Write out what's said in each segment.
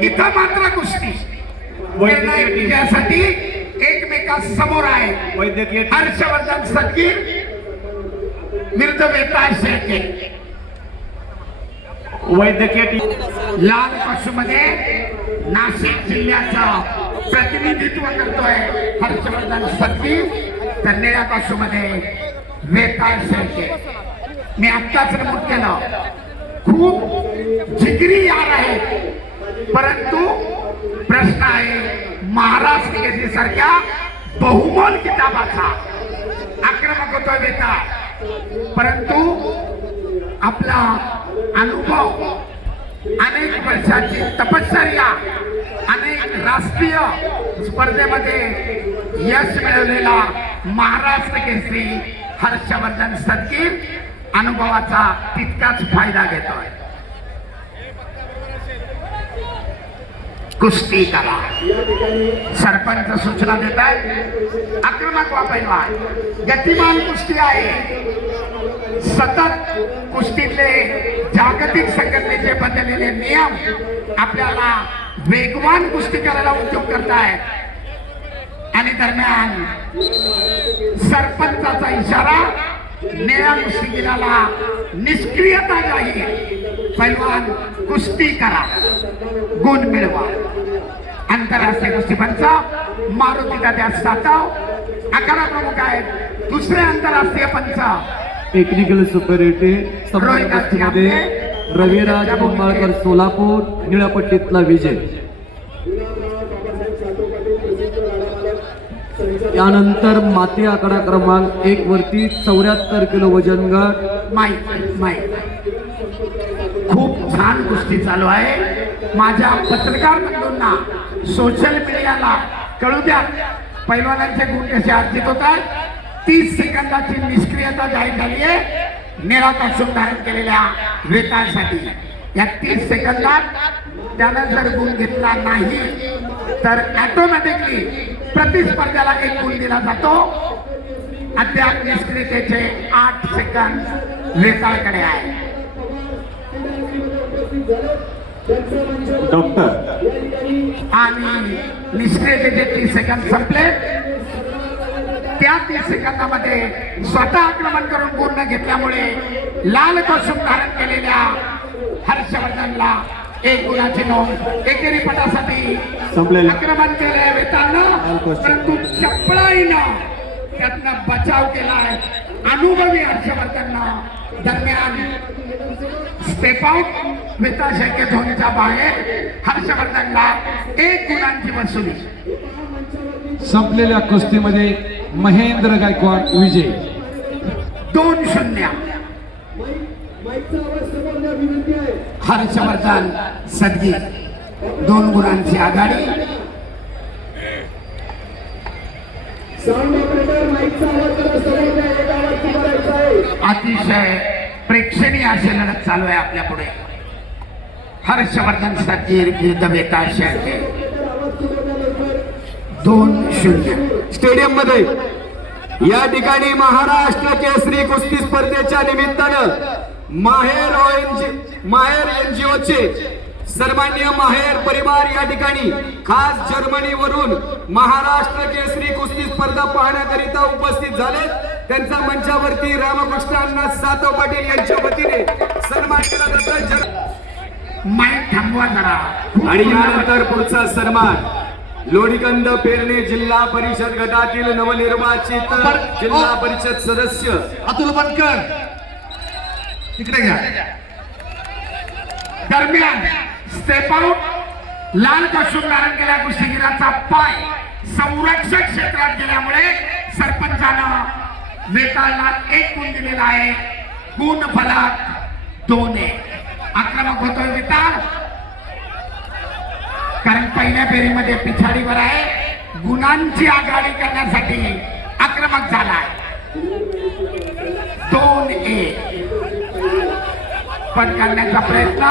इथं मात्र कुस्ती विजयासाठी एकमेकांसमोर आहे. वैद्यकीय हर्षवर्धन सदगीर विरुद्ध वेताळ शेळके. वैद्यकीय लाल पशुमध्ये नाशिक जिल्ह्याचं प्रतिनिधित्व करतोय हर्षवर्धन सदगीर, तर निळ्या पशुमध्ये वेताळ शेळके. मी आत्ताच नमूद केलं, खूप जिगरी यार आहे, परंतु प्रश्न आहे महाराष्ट्र केसरी सारख्या बहुमोल किताबाचा. आक्रमक होतोय वेताळ, परंतु आपला अनुभव, अनेक वर्षाची तपश्चर्या, अनेक राष्ट्रीय स्पर्धेमध्ये यश मिळवलेला महाराष्ट्र केसरी हर्षवर्धन सदगीर अनुभवाचा तितकाच फायदा घेतोय. कुस्ती करा. सरपंच सूचना देत आहेत, आक्रमक वापरवा. गतिमान कुस्ती आहे. सतत कुस्तीतले जागतिक संघटनेचे बदललेले नियम आपल्याला वेगवान कुस्ती करायला उद्योग करतायत. आणि दरम्यान सरपंचाचा इशारा, निळ्या कुस्तीगीराला निष्क्रियता जाहीर. पैलवान कुस्ती करा, गुण मिळवा. आंतरराष्ट्रीय कुस्ती पंच मारुती दादा सातव आखाडा प्रमुख आहेत. दुसरे आंतरराष्ट्रीय पंच टेक्निकल सुपरिटी मध्ये रविराज कुंभारकर सोलापूर, निळपट्टीतला विजय. यानंतर माती आकडा क्रमांक 1 वरती 74 किलो वजन गट. माईक खूप छान कुस्ती चालू आहे. माझ्या पत्रकार बंधूंना सोशल मीडियाला कळू द्या पैलवानांचे गुण कसे अर्जित होत आहेत. 30 सेकंदाची निष्क्रियता जाहीर झाली आहे निळा कसून धारण केलेल्या वेताळसाठी. या 30 सेकंदात त्यानं जर गुण घेतला नाही तर ऑटोमॅटिकली प्रतिस्पर्ध्याला 1 गुण दिला जातो. अद्याप निष्क्रियतेचे 8 सेकंद वेताळकडे आहे. डॉक्टर आणि निष्क्रियतेचे 30 सेकंद संपले. त्या 30 सेकंदामध्ये स्वतः आक्रमण करून गुण न घेतल्यामुळे लाल कसून धारण केलेल्या हर्षवर्धनला 1 गुणाची नोंद. एकेरी पटासाठी आक्रमण केलंय वेताळनं, परंतु चपळाईनं त्यातनं बचाव केलाय अनुभवी हर्षवर्धननं. दरम्यान स्टेप आउट वेताळ शेळके झोनच्या बाहेर हर्षवर्धनला 1 गुणांची वसुली. संपलेल्या कुस्तीमध्ये महेंद्र गायकवाड विजय. 2-0 हर्षवर्धन सदगीर 2 गुणांची आघाडी. अतिशय प्रेक्षणीय असे लढत चालू आहे आपल्या पुढे. हर्षवर्धन सदगीर विरुद्ध वेताळ शेळके. 2-0 स्टेडियम मध्ये या ठिकाणी महाराष्ट्र केसरी कुस्ती स्पर्धेच्या निमित्तानं माहेर एनजीओचे सन्माननीय माहेर परिवार या ठिकाणी खास जर्मनीवरून महाराष्ट्र केसरी कुस्ती स्पर्धा पाहण्याकरिता उपस्थित झाले. त्यांचा मंचावरती रामकृष्ण अण्णा सातव पाटील यांच्या वतीने सन्मान केला जातो. माईक थांबवा जरा. आणि यानंतर पुढचा सन्मान लोणीकंद पेरणे जिल्हा परिषद गटातील नवनिर्वाचित जिल्हा परिषद सदस्य अतुल बनकर तिकडे घ्या. दरम्यान स्टेप आउट लाल कसून धारण केल्या कुस्तीगीराचा पाय संरक्षक क्षेत्रात गेल्यामुळे सरपंचानं वेताळला 1 गुण दिलेला आहे. गुण फलक 2. आक्रमक होतोय वेताळ, कारण पहिल्या फेरीमध्ये पिछाडीवर आहे. गुणांची आघाडी करण्यासाठी आक्रमक झाला. 2-1 पट काढण्याचा प्रयत्न,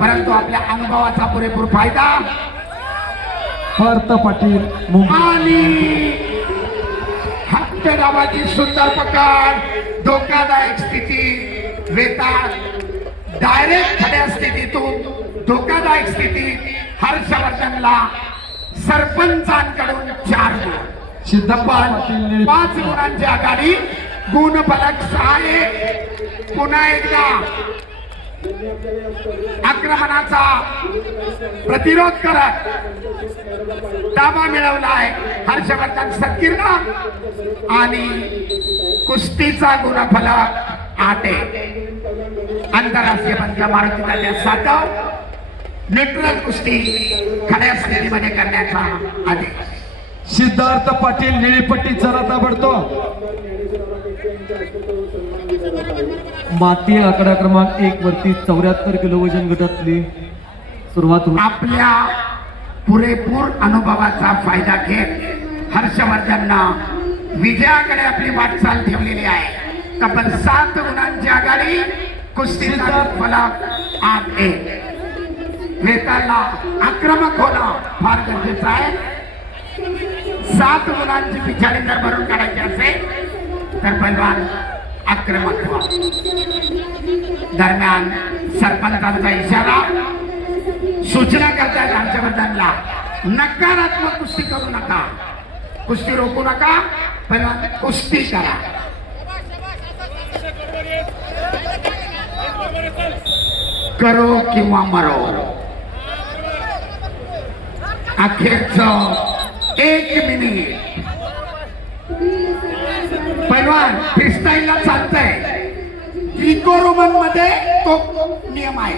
परंतु आपल्या अनुभवाचा पुरेपूर फायदा. पार्थ पाटील आणि हत्या गावाची सुंदर पकड. धोकादायक स्थिती. वेताळ डायरेक्ट खड्या स्थितीतून धोकादायक स्थितीत हर्षवर्धनला सरपंचांकडून 4 गुण, सिद्धप्पा 5 गुणांची आघाडी, गुणफलक 6. पुन्हा एकदा आक्रमणाचा प्रतिरोध करत ताबा मिळवलाय हर्षवर्धन सत्कीर्ण आणि कुस्तीचा गुणफलक 8 आहे. आंतरराष्ट्रीय पंच मारुती तात्या सातव न्यूट्रल कुस्ती खड्या स्थितीमध्ये करण्याचा आदेश. सिद्धार्थ पाटील निळीपट्टी चला ताबडतोब. माती आकडा क्रमांक 1 वरती 74 किलो वजन गटातली सुरुवात होईल. आपल्या पुरेपूर अनुभवाचा फायदा घेत हर्षवर्धननं विजयाकडे आपली वाटचाल ठेवलेली आहे. तब्बल 7 गुणांची आघाडी, कुस्तीचा फलक 8. वेताला आक्रमक होणं फार गरजेचं आहे. 7 गुणांची पिछाडी जर भरून काढायची असेल तर पैलवान आक्रमक व्हा. दरम्यान सरपंचांचा इशारा, सूचना करतायत हर्षवर्धनला, नकारात्मक कुस्ती करू नका, कुस्ती रोखू नका, पैलवान कुस्ती करा. करो किंवा मरो. अखेरचं 1 मिनिट. पैलवान फ्रीस्टाईलला चालतंय. ग्रीको रोमन मध्ये तो नियम आहे.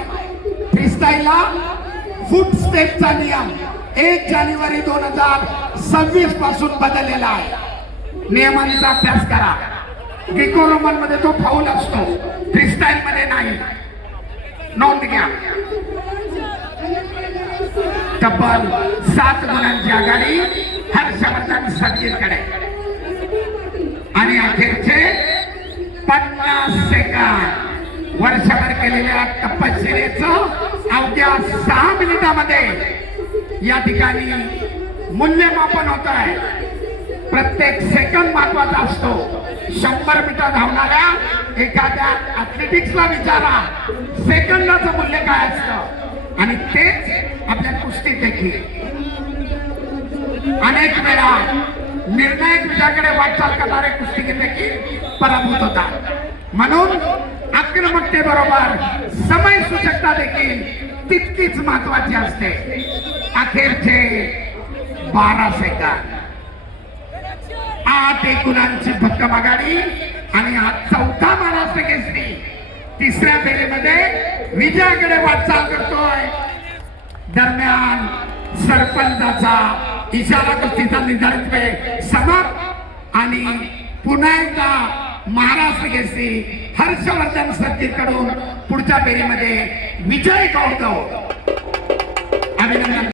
फ्रीस्टाईलला फूट स्टेपचा नियम 1 जानेवारी 2026 पासून बदललेला आहे. नियमांचा अभ्यास करा. ग्रीको रोमन मध्ये तो फाऊल असतो, फ्रीस्टाईल मध्ये नाही. नोंद घ्या. तब्बल 7 गुणांची आघाडी हर्षवर्धन सत्कीरकडे आणि अखेरचे 50 सेकंद. वर्षभर केलेल्या तपश्चर्येचं अवघ्या 6 मिनिटामध्ये या ठिकाणी मूल्यमापन होत आहे. प्रत्येक सेकंद महत्वाचा असतो. 100 मीटर धावणाऱ्या एखाद्या ऍथलेटिक्सला विचारा सेकंदाचं मूल्य काय असतं, आणि तेच आपल्या कुस्तीत देखील अनेक वेळा निर्णायक विजयाकडे वाटचाल करणारे कुस्तीगीर देखील पराभूत होतात. म्हणून आक्रमकतेबरोबर समय सूचकता देखील तितकीच महत्वाची असते. अखेरचे 12 सेकंद. 8 गुणांची भक्कम आघाडी आणि हा 4था महाराष्ट्र केसरी 3ऱ्या फेरीमध्ये विजयाकडे वाटचाल करतोय. दरम्यान सरपंचाचा इशारा कुस्तीचा निर्धारित वेळ समाप्त आणि पुन्हा एकदा महाराष्ट्र केसरी हर्षवर्धन सत्कीरकडून पुढच्या फेरीमध्ये विजय कौरतो. अभिनंदन.